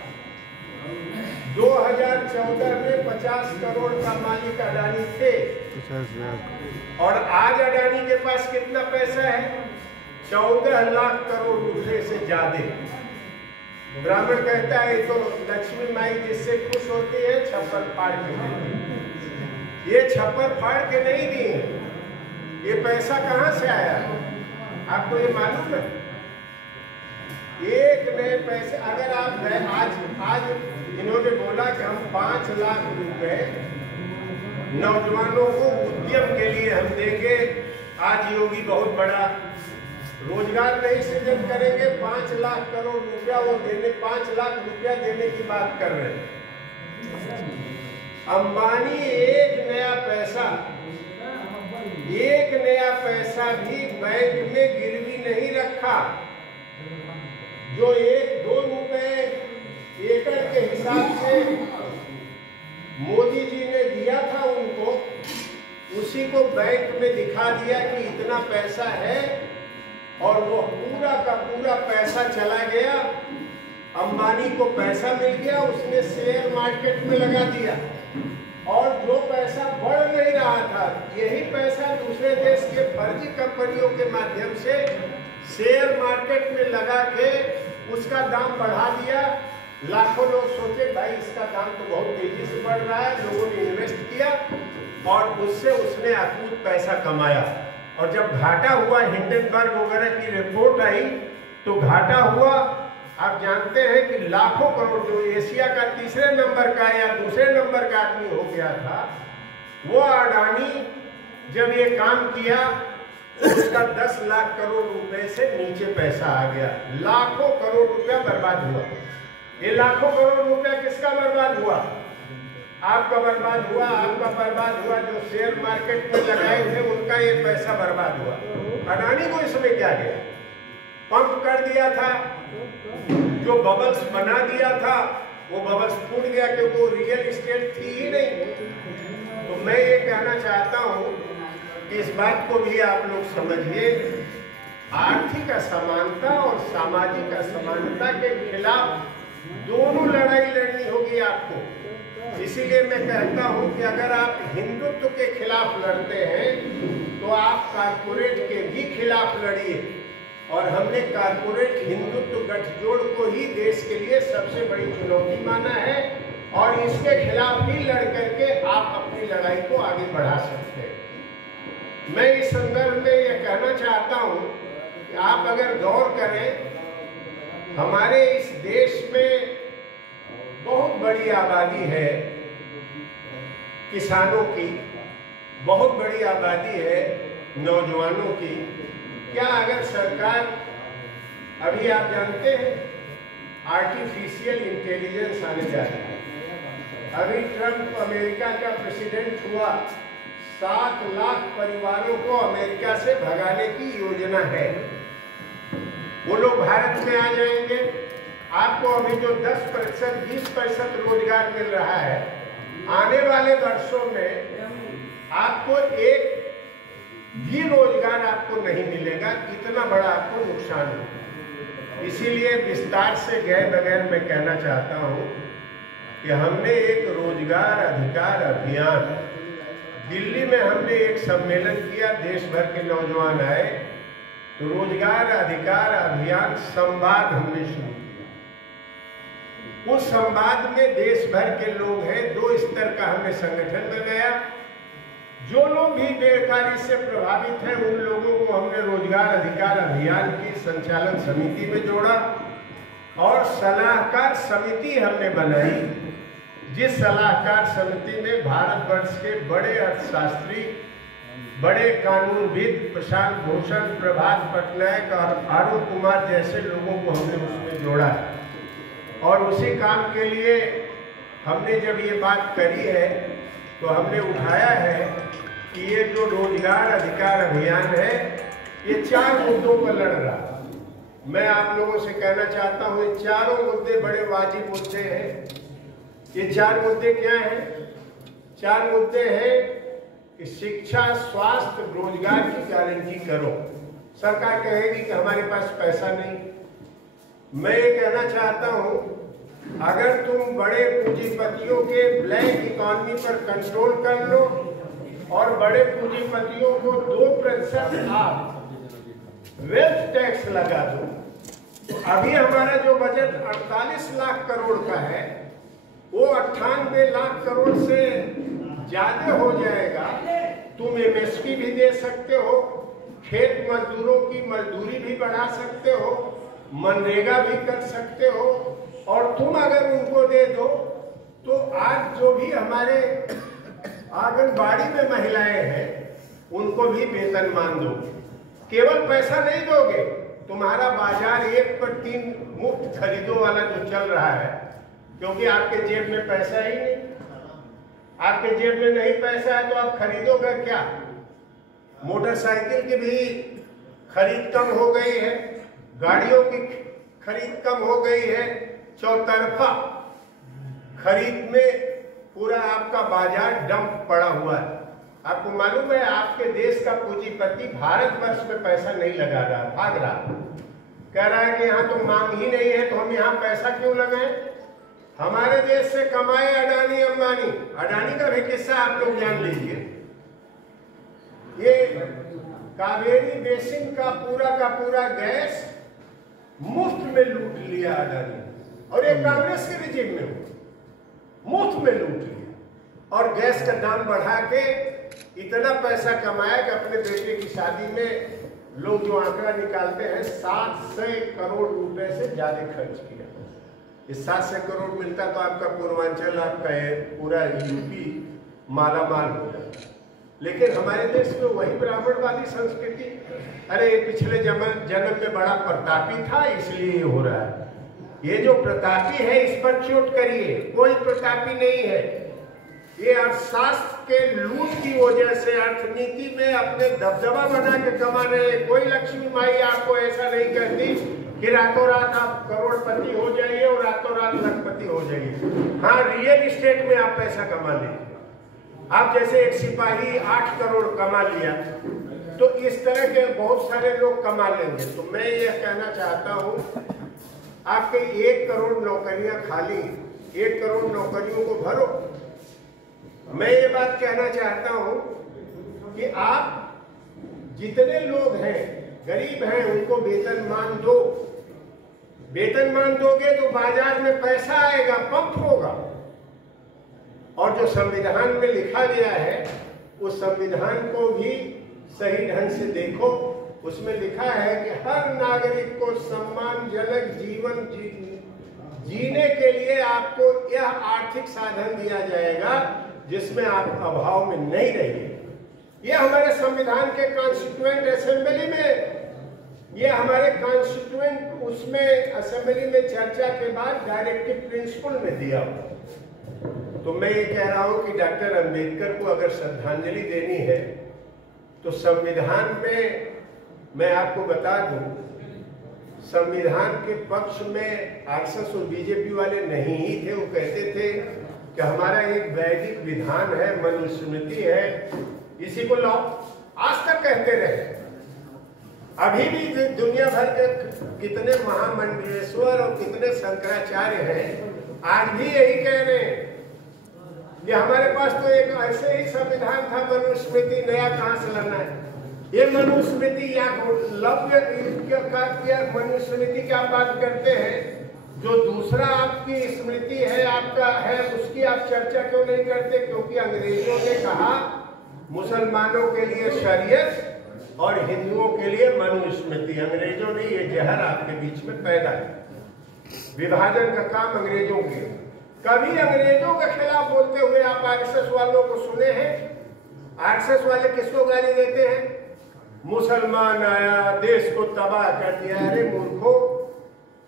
2014 में 50 करोड़ का मालिक अडानी थे, और आज अडानी के पास कितना पैसा है? 14 लाख करोड़ रुपए से ज्यादा। ब्राह्मण कहता है तो लक्ष्मी माई जिससे खुश होती है छप्पर फाड़ के देती है। ये छप्पर फाड़ के नहीं दिए, ये पैसा कहां से आया आपको ये मालूम है? एक नए पैसे, अगर आप आज इन्होंने बोला कि हम 5 लाख रुपए नौजवानों को उद्यम के लिए हम देंगे। आज योगी बहुत बड़ा रोजगार नहीं सृजन करेंगे, 5 लाख करोड़ रुपया वो देने, 5 लाख रुपया देने की बात कर रहे हैं। अंबानी एक नया पैसा भी बैंक में गिरवी नहीं रखा। जो 1-2 रुपए एकड़ के हिसाब से मोदी जी ने दिया था उनको, उसी को बैंक में दिखा दिया कि इतना पैसा है, और वो पूरा का पूरा पैसा चला गया। अंबानी को पैसा मिल गया, उसने शेयर मार्केट में लगा दिया, और जो पैसा बढ़ नहीं रहा था, यही पैसा दूसरे देश के फर्जी कंपनियों के माध्यम से शेयर मार्केट में लगा के उसका दाम बढ़ा दिया। लाखों लोग सोचे भाई इसका दाम तो बहुत तेजी से बढ़ रहा है, लोगों ने इन्वेस्ट किया और उससे उसने अकूत पैसा कमाया। और जब घाटा हुआ, हिंडनबर्ग वगैरह की रिपोर्ट आई तो घाटा हुआ। आप जानते हैं कि लाखों करोड़, जो एशिया का 3रे नंबर का या 2रे नंबर का आदमी हो गया था, वो अडानी जब ये काम किया तो उसका 10 लाख करोड़ रुपए से नीचे पैसा आ गया। लाखों करोड़ रुपया बर्बाद हुआ। ये लाखों करोड़ रुपया किसका बर्बाद हुआ? आपका बर्बाद हुआ, आपका बर्बाद हुआ। जो शेयर मार्केट में लगाए थे उनका ये पैसा बर्बाद हुआ। अडानी को इसमें क्या गया? पंप कर दिया था, जो बबल्स बना दिया था वो बबल्स फूट गया, क्योंकि वो रियल एस्टेट थी ही नहीं। तो मैं ये कहना चाहता हूँ कि इस बात को भी आप लोग समझिए, आर्थिक असमानता और सामाजिक असमानता के खिलाफ दोनों लड़ाई लड़नी होगी आपको। इसीलिए मैं कहता हूं कि अगर आप हिंदुत्व के खिलाफ लड़ते हैं तो आप कारपोरेट के भी खिलाफ लड़िए। और हमने कारपोरेट हिंदुत्व गठजोड़ को ही देश के लिए सबसे बड़ी चुनौती माना है और इसके खिलाफ भी लड़ करके आप अपनी लड़ाई को आगे बढ़ा सकते हैं। मैं इस संदर्भ में यह कहना चाहता हूं कि आप अगर गौर करें, हमारे इस देश में बहुत बड़ी आबादी है किसानों की, बहुत बड़ी आबादी है नौजवानों की। क्या अगर सरकार, अभी आप जानते हैं आर्टिफिशियल इंटेलिजेंस आने जा रहा है। अभी ट्रंप अमेरिका का प्रेसिडेंट हुआ, 7 लाख परिवारों को अमेरिका से भगाने की योजना है। वो लोग भारत में आ जाएंगे। आपको अभी जो 10%, 20% रोजगार मिल रहा है, आने वाले वर्षों में आपको एक भी रोजगार आपको नहीं मिलेगा। इतना बड़ा आपको नुकसान होगा। इसीलिए विस्तार से गए बगैर मैं कहना चाहता हूं कि हमने एक रोजगार अधिकार अभियान, दिल्ली में हमने एक सम्मेलन किया, देश भर के नौजवान आए, तो रोजगार अधिकार अभियान संवाद हमने शुरू किया। उस संवाद में देश भर के लोग हैं, 2 स्तर का हमने संगठन बनाया। जो लोग भी बेकारी से प्रभावित हैं उन लोगों को हमने रोजगार अधिकार अभियान की संचालन समिति में जोड़ा और सलाहकार समिति हमने बनाई, जिस सलाहकार समिति में भारतवर्ष के बड़े अर्थशास्त्री, बड़े कानूनविद, प्रशांत भूषण, प्रभात पटनायक और अरुण कुमार जैसे लोगों को हमने उसमें जोड़ा। और उसी काम के लिए हमने जब ये बात करी है तो हमने उठाया है कि ये जो रोजगार अधिकार अभियान है ये 4 मुद्दों पर लड़ रहा। मैं आप लोगों से कहना चाहता हूँ, ये चारों मुद्दे बड़े वाजिब मुद्दे हैं। ये 4 मुद्दे क्या हैं? 4 मुद्दे हैं कि शिक्षा, स्वास्थ्य, रोजगार की गारंटी करो। सरकार कहेगी कि हमारे पास पैसा नहीं। मैं ये कहना चाहता हूं, अगर तुम बड़े पूंजीपतियों के ब्लैक इकॉनमी पर कंट्रोल कर लो और बड़े पूंजीपतियों को 2% आप वेल्थ टैक्स लगा दो, अभी हमारा जो बजट 48 लाख करोड़ का है वो 98 लाख करोड़ से ज्यादा हो जाएगा। तुम एमएसपी भी दे सकते हो, खेत मजदूरों की मजदूरी भी बढ़ा सकते हो, मनरेगा भी कर सकते हो, और तुम अगर उनको दे दो तो आज जो भी हमारे आंगनबाड़ी में महिलाएं हैं उनको भी वेतन मान दो। केवल पैसा नहीं दोगे, तुम्हारा बाजार 1 पर 3 मुफ्त खरीदो वाला जो चल रहा है, क्योंकि आपके जेब में पैसा ही नहीं। आपके जेब में नहीं पैसा है तो आप खरीदोगे क्या? मोटरसाइकिल की भी खरीद कम हो गई है, गाड़ियों की खरीद कम हो गई है, चौतरफा खरीद में पूरा आपका बाजार डंप पड़ा हुआ है। आपको मालूम है आपके देश का पूंजीपति भारतवर्ष में पैसा नहीं लगा रहा, भाग रहा, कह रहा है कि यहाँ तो मांग ही नहीं है तो हम यहाँ पैसा क्यों लगाएं? हमारे देश से कमाए अडानी अंबानी। अडानी का भी किस्सा आप लोग जान लीजिए। ये कावेरी बेसिन का पूरा गैस मुफ्त में लूट लिया अडानी, और ये कांग्रेस के रिजीम में हुआ, मुफ्त में लूट लिया और गैस का दाम बढ़ा के इतना पैसा कमाया कि अपने बेटे की शादी में लोग जो आंकड़ा निकालते हैं 700 करोड़ रुपए से ज्यादा खर्च किया। इस 700 करोड़ मिलता तो आपका पूर्वांचल, आपका पूरा यूपी माला माल हो जाता। लेकिन हमारे देश में वही ब्राह्मणवादी संस्कृति, अरे पिछले जन्म में बड़ा प्रतापी था इसलिए ये हो रहा है। ये जो प्रतापी है इस पर चोट करिए, कोई प्रतापी नहीं है। ये अर्थशास्त्र के लूट की वजह से अर्थनीति में अपने दबदबा बना के कमा रहे हैं। कोई लक्ष्मी माई आपको ऐसा नहीं कहती कि रातों रात आप करोड़पति हो जाइए और रातों रात लखपति हो जाइए। हाँ, रियल इस्टेट में आप पैसा कमा लीजिए। आप जैसे एक सिपाही 8 करोड़ कमा लिया तो इस तरह के बहुत सारे लोग कमा लेंगे। तो मैं यह कहना चाहता हूँ, आपके 1 करोड़ नौकरियां खाली, 1 करोड़ नौकरियों को भरो। मैं ये बात कहना चाहता हूं कि आप जितने लोग हैं, गरीब हैं, उनको वेतनमान दो। वेतनमान दोगे तो बाजार में पैसा आएगा, पंप होगा। और जो संविधान में लिखा गया है उस संविधान को भी सही ढंग से देखो। उसमें लिखा है कि हर नागरिक को सम्मानजनक जीवन जीने के लिए आपको यह आर्थिक साधन दिया जाएगा जिसमें आप अभाव में नहीं रहिए। यह हमारे संविधान के कॉन्स्टिट्यूएंट असेंबली में, यह हमारे कॉन्स्टिट्यूएंट उसमें असेंबली में चर्चा के बाद डायरेक्टिव प्रिंसिपल में दिया। तो मैं ये कह रहा हूं कि डॉक्टर अंबेडकर को अगर श्रद्धांजलि देनी है तो संविधान में, मैं आपको बता दूं, संविधान के पक्ष में आरएसएस और बीजेपी वाले नहीं ही थे। वो कहते थे कि हमारा एक वैदिक विधान है, मनुस्मृति है, इसी को लाओ। आज तक कहते रहे। अभी भी दुनिया भर के कितने महामंडलेश्वर और कितने शंकराचार्य हैं, आज भी यही कह रहे हैं कि हमारे पास तो एक ऐसे ही संविधान था, मनुस्मृति, नया कहां से लाना है। ये मनुस्मृति या लव्य का मनुस्मृति की आप बात करते हैं, जो दूसरा आपकी स्मृति है, आपका है, उसकी आप चर्चा क्यों नहीं करते? क्योंकि अंग्रेजों ने कहा मुसलमानों के लिए शरीयत और हिंदुओं के लिए मनुस्मृति। अंग्रेजों ने ये जहर आपके बीच में पैदा किया। विभाजन का काम अंग्रेजों के। कभी अंग्रेजों के खिलाफ बोलते हुए आप आरएसएस वालों को सुने हैं? आरएसएस वाले किसको गाली देते हैं? मुसलमान आया, देश को तबाह कर दिया। अरे मूर्खों,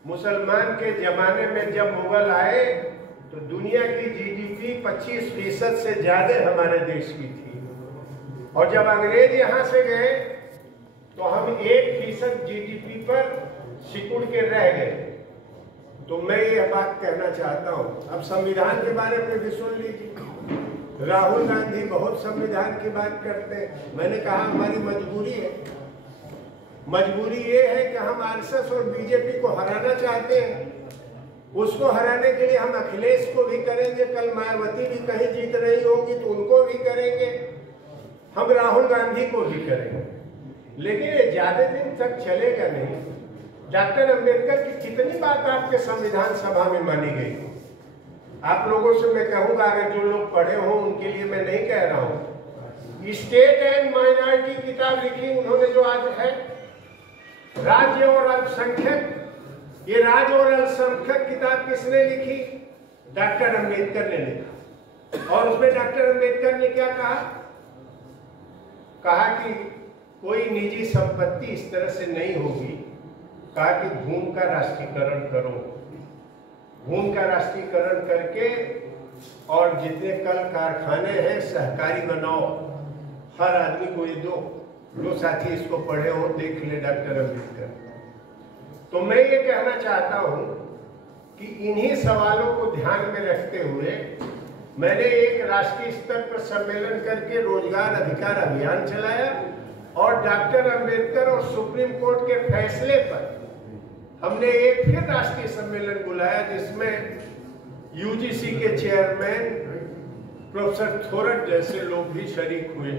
मुसलमान के जमाने में जब मुगल आए तो दुनिया की जीडीपी 25% से ज्यादा हमारे देश की थी, और जब अंग्रेज यहां से गए तो हम 1% जीडीपी पर सिकुड़ के रह गए। तो मैं ये बात कहना चाहता हूं, अब संविधान के बारे में भी सुन लीजिए। राहुल गांधी बहुत संविधान की बात करते हैं। मैंने कहा हमारी मजबूरी है। मजबूरी ये है कि हम आरएसएस और बीजेपी को हराना चाहते हैं। उसको हराने के लिए हम अखिलेश को भी करेंगे, कल मायावती भी कहीं जीत रही होगी तो उनको भी करेंगे, हम राहुल गांधी को भी करेंगे। लेकिन ये ज्यादा दिन तक चलेगा नहीं। डॉक्टर अंबेडकर की कितनी बात आपके संविधान सभा में मानी गई? आप लोगों से मैं कहूंगा, अगर जो लोग पढ़े हो उनके लिए मैं नहीं कह रहा हूं। स्टेट एंड माइनॉरिटी किताब लिखी उन्होंने, जो आज है राज्य और अल्पसंख्यक। ये राज्य और अल्पसंख्यक किताब किसने लिखी? डॉक्टर अंबेडकर ने लिखा। और उसमें डॉक्टर अंबेडकर ने क्या कहा? कहा कि कोई निजी संपत्ति इस तरह से नहीं होगी। कहा कि भूमि का राष्ट्रीयकरण करो, भूमि का राष्ट्रीयकरण करके और जितने कल कारखाने हैं सहकारी बनाओ, हर आदमी को ये दो। जो साथी इसको पढ़े हो देख ले डॉक्टर अंबेडकर। तो मैं ये कहना चाहता हूं कि इन्हीं सवालों को ध्यान में रखते हुए मैंने एक राष्ट्रीय स्तर पर सम्मेलन करके रोजगार अधिकार अभियान चलाया, और डॉक्टर अंबेडकर और सुप्रीम कोर्ट के फैसले पर हमने एक फिर राष्ट्रीय सम्मेलन बुलाया, जिसमें यूजीसी के चेयरमैन प्रोफेसर थोरट जैसे लोग भी शरीक हुए।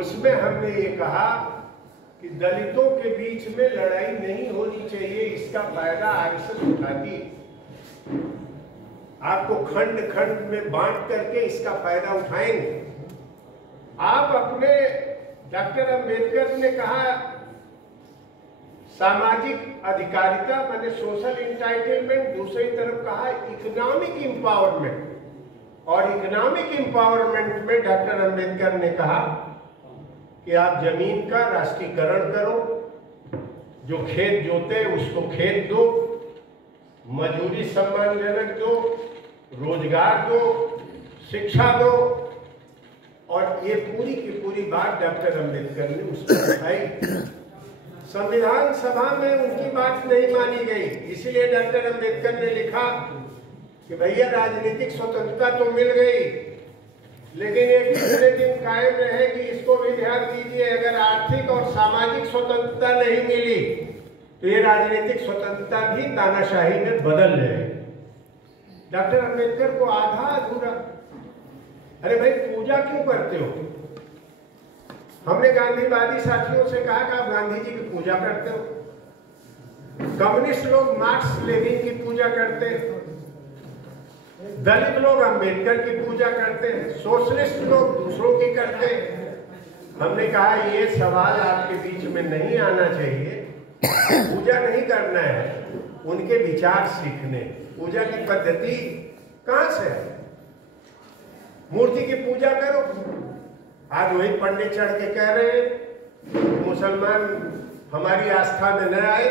उसमें हमने ये कहा कि दलितों के बीच में लड़ाई नहीं होनी चाहिए, इसका फायदा आरएसएस उठाती है। आपको खंड खंड में बांट करके इसका फायदा उठाएंगे। आप अपने, डॉक्टर अंबेडकर ने कहा सामाजिक अधिकारिता माने सोशल इंटाइटलमेंट, दूसरी तरफ कहा इकोनॉमिक एम्पावरमेंट। और इकोनॉमिक एम्पावरमेंट में डॉक्टर अंबेडकर ने कहा कि आप जमीन का राष्ट्रीयकरण करो, जो खेत जोते उसको खेत दो, मजदूरी सम्मानजनक दो, रोजगार दो, शिक्षा दो। और ये पूरी की पूरी बात डॉक्टर अंबेडकर ने उस पर उठाई। संविधान सभा में उनकी बात नहीं मानी गई, इसलिए डॉक्टर अंबेडकर ने लिखा कि भैया राजनीतिक स्वतंत्रता तो मिल गई, लेकिन एक दूसरे दिन कायम रहेगी, इसको भी ध्यान दीजिए। अगर आर्थिक और सामाजिक स्वतंत्रता नहीं मिली तो ये राजनीतिक स्वतंत्रता भी तानाशाही में बदल जाएगी। डॉक्टर अंबेडकर को आधा अधूरा अरे भाई पूजा क्यों करते हो? हमने गांधीवादी साथियों से कहा कि आप गांधी जी की पूजा करते हो, कम्युनिस्ट लोग मार्क्स लेनिन की पूजा करते हैं, दलित लोग अंबेडकर की पूजा करते हैं, सोशलिस्ट लोग दूसरों की करते हैं। हमने कहा ये सवाल आपके बीच में नहीं आना चाहिए। पूजा नहीं करना है, उनके विचार सीखने। पूजा की पद्धति कहां से है? मूर्ति की पूजा करो। आज वही पंडित चढ़ के कह रहे हैं मुसलमान हमारी आस्था में न आए,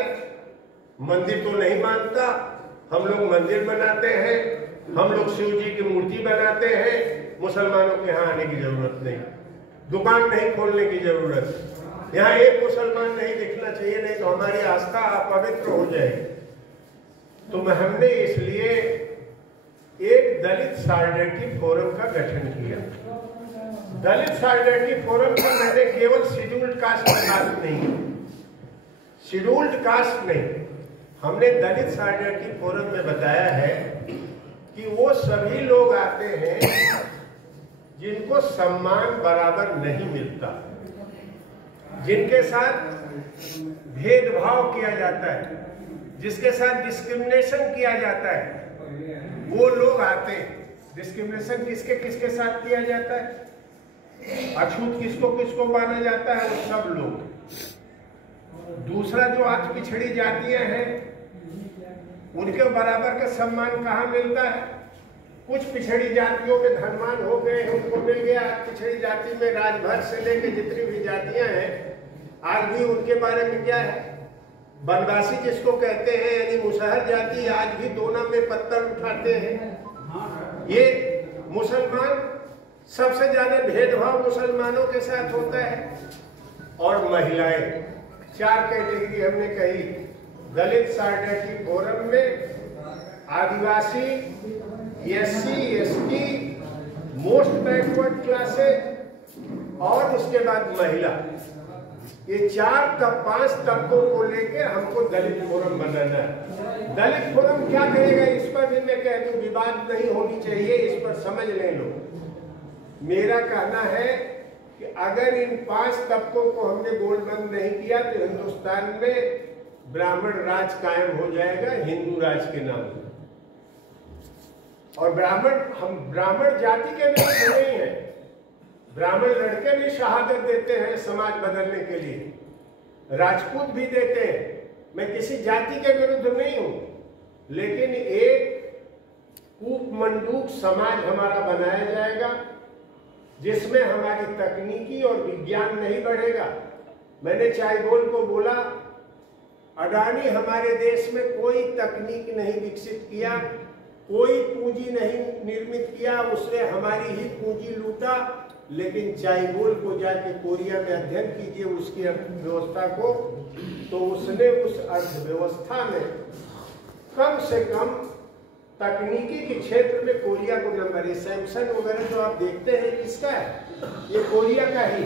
मंदिर तो नहीं मानता, हम लोग मंदिर बनाते हैं, हम लोग शिव जी की मूर्ति बनाते हैं, मुसलमानों के यहाँ आने की जरूरत नहीं, दुकान नहीं खोलने की जरूरत, यहाँ एक मुसलमान नहीं दिखना चाहिए, नहीं तो हमारी आस्था अपवित्र हो जाएगी। तो हमने इसलिए एक दलित सॉलिडरिटी फोरम का गठन किया। दलित सॉलिडरिटी फोरम में मैंने केवल शेड्यूल्ड कास्ट की बात नहीं, शेड्यूल्ड कास्ट नहीं, हमने दलित सॉलिडरिटी फोरम में बताया है कि वो सभी लोग आते हैं जिनको सम्मान बराबर नहीं मिलता, जिनके साथ भेदभाव किया जाता है, जिसके साथ डिस्क्रिमिनेशन किया जाता है, वो लोग आते हैं। डिस्क्रिमिनेशन किसके किसके साथ किया जाता है? अछूत किसको किसको माना जाता है? वो सब लोग। दूसरा जो आज पिछड़ी जातियां हैं उनके बराबर का सम्मान कहाँ मिलता है? कुछ पिछड़ी जातियों में धनवान हो गए, उनको मिल गया। पिछड़ी जाति में राजभर से लेकर जितनी भी जातियां हैं आज भी उनके बारे में क्या है? बनवासी जिसको कहते हैं, यानी मुसहर जाति, आज भी दोना में पत्थर उठाते हैं। ये मुसलमान, सबसे ज्यादा भेदभाव मुसलमानों के साथ होता है। और महिलाएं, 4 कैटेगरी हमने कही दलित सॉलिडरिटी फोरम में। आदिवासी, SC, ST, most backward classes और उसके बाद महिला, ये 5 तबकों को लेकर हमको दलित फोरम बनाना है। दलित फोरम क्या करेगा इस पर भी मैं कह दूं, विवाद नहीं होनी चाहिए, इस पर समझ लें लोग। मेरा कहना है कि अगर इन 5 तबकों को हमने गोलबंद नहीं किया तो हिंदुस्तान में ब्राह्मण राज कायम हो जाएगा हिंदू राज के नाम पर। और हम ब्राह्मण जाति के विरुद्ध नहीं है, ब्राह्मण लड़के भी शहादत देते हैं समाज बदलने के लिए, राजपूत भी देते हैं। मैं किसी जाति के विरुद्ध नहीं हूं, लेकिन एक कूपमंडूक समाज हमारा बनाया जाएगा जिसमें हमारी तकनीकी और विज्ञान नहीं बढ़ेगा। मैंने चाइबोल को बोला, अडानी हमारे देश में कोई तकनीक नहीं विकसित किया, कोई पूंजी नहीं निर्मित किया, उसने हमारी ही पूंजी लूटा। लेकिन चाइबोल को जाके कोरिया में अध्ययन कीजिए उसकी अर्थव्यवस्था को, तो उसने उस अर्थव्यवस्था में कम से कम तकनीकी के क्षेत्र में कोरिया को नंबर है। सैमसंग वगैरह जो आप देखते हैं किसका है? ये कोरिया का ही।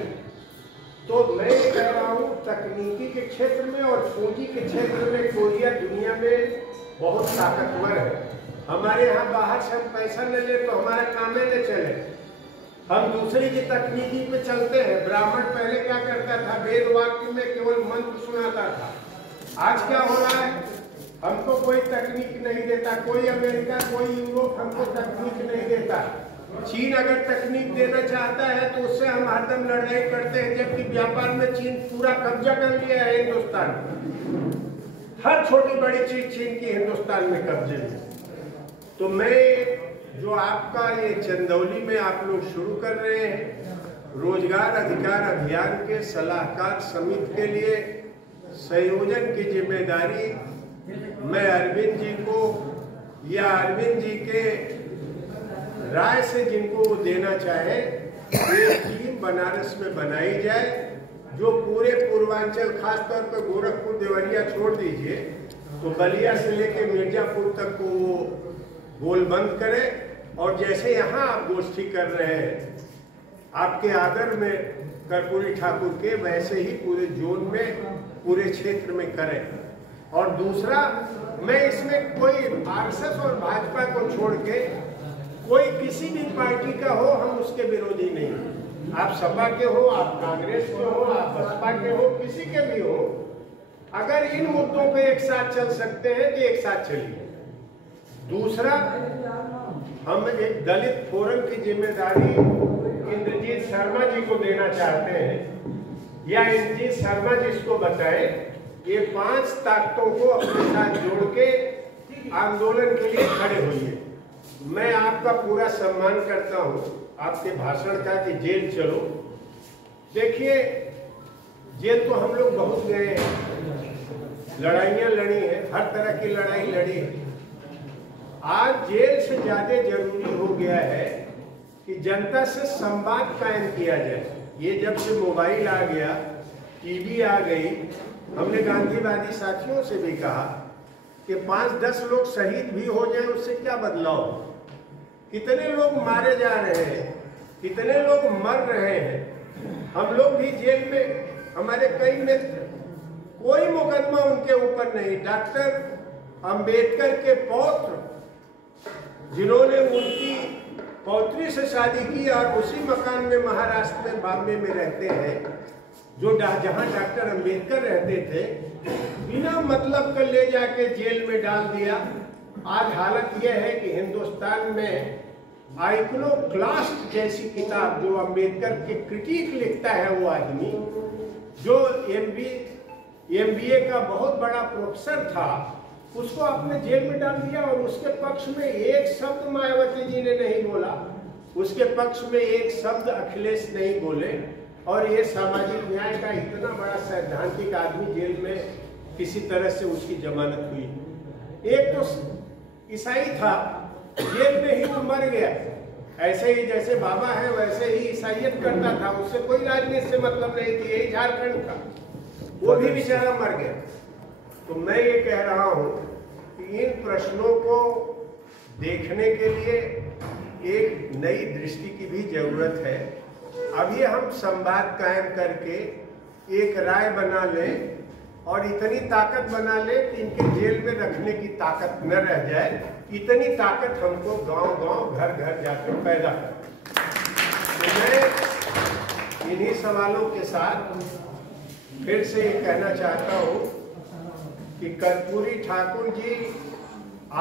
तो मैं कह रहा हूँ तकनीकी के क्षेत्र में और पूंजी के क्षेत्र में कोरिया दुनिया में बहुत ताकतवर है। हमारे यहाँ बाहर से हम पैसा न ले तो हमारा काम न चले, हम दूसरी की तकनीकी पे चलते हैं। ब्राह्मण पहले क्या करता था? वेद वाक्य में केवल मंत्र सुनाता था। आज क्या हो रहा है? हमको कोई तकनीक नहीं देता, कोई अमेरिका, कोई यूरोप हमको तकनीक नहीं देता। चीन अगर तकनीक देना चाहता है तो उससे हम हरदम लड़ाई करते हैं, जबकि व्यापार में चीन पूरा कब्जा कर लिया है हिंदुस्तान। हर छोटी बड़ी चीज चीन की हिंदुस्तान में कब्जे में। तो मैं जो आपका ये चंदौली में आप लोग शुरू कर रहे हैं रोजगार अधिकार अभियान के सलाहकार समिति के लिए संयोजन की जिम्मेदारी मैं अरविंद जी को या अरविंद जी के राय से जिनको वो देना चाहे, एक टीम बनारस में बनाई जाए जो पूरे पूर्वांचल, खासतौर पर गोरखपुर देवरिया छोड़ दीजिए तो बलिया से लेकर मिर्जापुर तक को वो गोलबंद करे। और जैसे यहाँ आप गोष्ठी कर रहे हैं आपके आदर में कर्पूरी ठाकुर के, वैसे ही पूरे जोन में, पूरे क्षेत्र में करें। और दूसरा, मैं इसमें कोई आरएसएस और भाजपा को छोड़ के कोई किसी भी पार्टी का हो, हम उसके विरोधी नहीं हैं। आप सपा के हो, आप कांग्रेस के हो, आप बसपा के हो, किसी के भी हो, अगर इन मुद्दों पे एक साथ चल सकते हैं तो एक साथ चलिए। दूसरा, हम एक दलित फोरम की जिम्मेदारी इंद्रजीत शर्मा जी को देना चाहते हैं, या इंद्रजीत शर्मा जी इसको बताएं, ये 5 ताकतों को अपने साथ जोड़ के आंदोलन के लिए खड़े होइए। मैं आपका पूरा सम्मान करता हूं आपके भाषण का कि जेल चलो। देखिए, जेल तो हम लोग बहुत गए हैं, लड़ाइयाँ लड़ी हैं, हर तरह की लड़ाई लड़ी है। आज जेल से ज्यादा जरूरी हो गया है कि जनता से संवाद कायम किया जाए। ये जब से मोबाइल आ गया, टीवी आ गई, हमने गांधीवादी साथियों से भी कहा कि 5-10 लोग शहीद भी हो जाए, उससे क्या बदलाव। कितने लोग मारे जा रहे हैं, कितने लोग मर रहे हैं। हम लोग भी जेल में, हमारे कई मित्र, कोई मुकदमा उनके ऊपर नहीं। डॉक्टर अंबेडकर के पौत्र, जिन्होंने उनकी पौत्री से शादी की और उसी मकान में महाराष्ट्र में बॉम्बे में रहते हैं, जो जहां डॉक्टर अंबेडकर रहते थे, बिना मतलब कर ले जाके जेल में डाल दिया। आज हालत यह है कि हिंदुस्तान में आइकोनोक्लास्ट जैसी किताब, जो अंबेडकर के क्रिटिक लिखता है, वो आदमी जो MBA का बहुत बड़ा प्रोफेसर था, उसको आपने जेल में डाल दिया। और उसके पक्ष में एक शब्द मायावती जी ने नहीं बोला, उसके पक्ष में एक शब्द अखिलेश नहीं बोले। और ये सामाजिक न्याय का इतना बड़ा सैद्धांतिक आदमी जेल में किसी तरह से उसकी जमानत हुई। एक तो ईसाई था, जेल में ही वो मर गया। ऐसे ही जैसे बाबा है वैसे ही ईसाइयत करता था, उससे कोई राजनीति से मतलब नहीं थी, यही झारखंड का, वो भी बेचारा मर गया। तो मैं ये कह रहा हूँ कि इन प्रश्नों को देखने के लिए एक नई दृष्टि की भी जरूरत है। अभी हम संवाद कायम करके एक राय बना लें और इतनी ताकत बना ले कि इनके जेल में रखने की ताकत न रह जाए। इतनी ताकत हमको गांव-गांव, घर-घर जाकर पैदा कर। तो मैं इन्हीं सवालों के साथ फिर से ये कहना चाहता हूँ कि कर्पूरी ठाकुर जी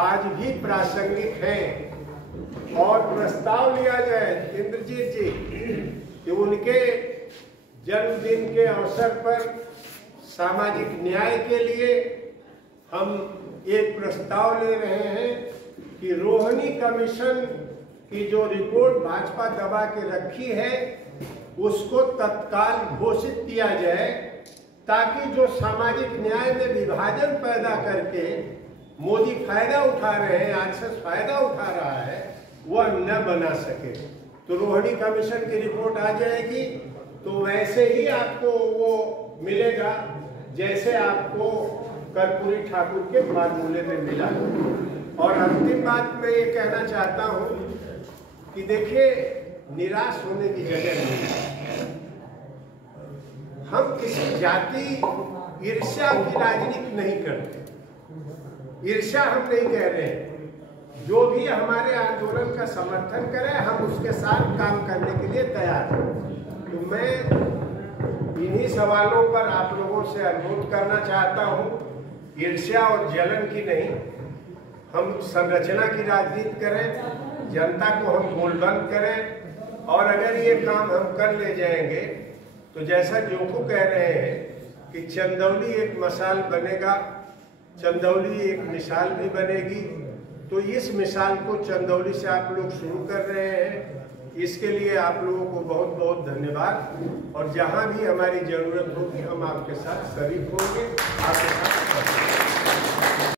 आज भी प्रासंगिक हैं और प्रस्ताव लिया जाए इंद्रजीत जी कि उनके जन्मदिन के अवसर पर सामाजिक न्याय के लिए हम एक प्रस्ताव ले रहे हैं कि रोहिणी कमीशन की जो रिपोर्ट भाजपा दबा के रखी है, उसको तत्काल घोषित किया जाए, ताकि जो सामाजिक न्याय में विभाजन पैदा करके मोदी फायदा उठा रहे हैं, आरएसएस फायदा उठा रहा है, वह न बना सके। तो रोहिणी कमीशन की रिपोर्ट आ जाएगी तो वैसे ही आपको वो मिलेगा जैसे आपको कर्पूरी ठाकुर के फार्मूले में मिला। और अंतिम बात मैं ये कहना चाहता हूँ कि देखिए, निराश होने की जगह नहीं है। हम किसी जाति ईर्ष्या की राजनीति नहीं करते, ईर्ष्या हम नहीं कह रहे हैं। जो भी हमारे आंदोलन का समर्थन करे, हम उसके साथ काम करने के लिए तैयार हैं। तो मैं इन्हीं सवालों पर आप लोगों से अनुरोध करना चाहता हूँ, ईर्ष्या और जलन की नहीं। हम संरचना की राजनीति करें, जनता को हम गोलबंद करें, और अगर ये काम हम कर ले जाएंगे तो जैसा जोको कह रहे हैं कि चंदौली एक मसाल बनेगा, चंदौली एक मिसाल भी बनेगी। तो इस मिसाल को चंदौली से आप लोग शुरू कर रहे हैं, इसके लिए आप लोगों को बहुत बहुत धन्यवाद। और जहां भी हमारी जरूरत होगी हम आपके साथ शरीक होंगे, आपके साथ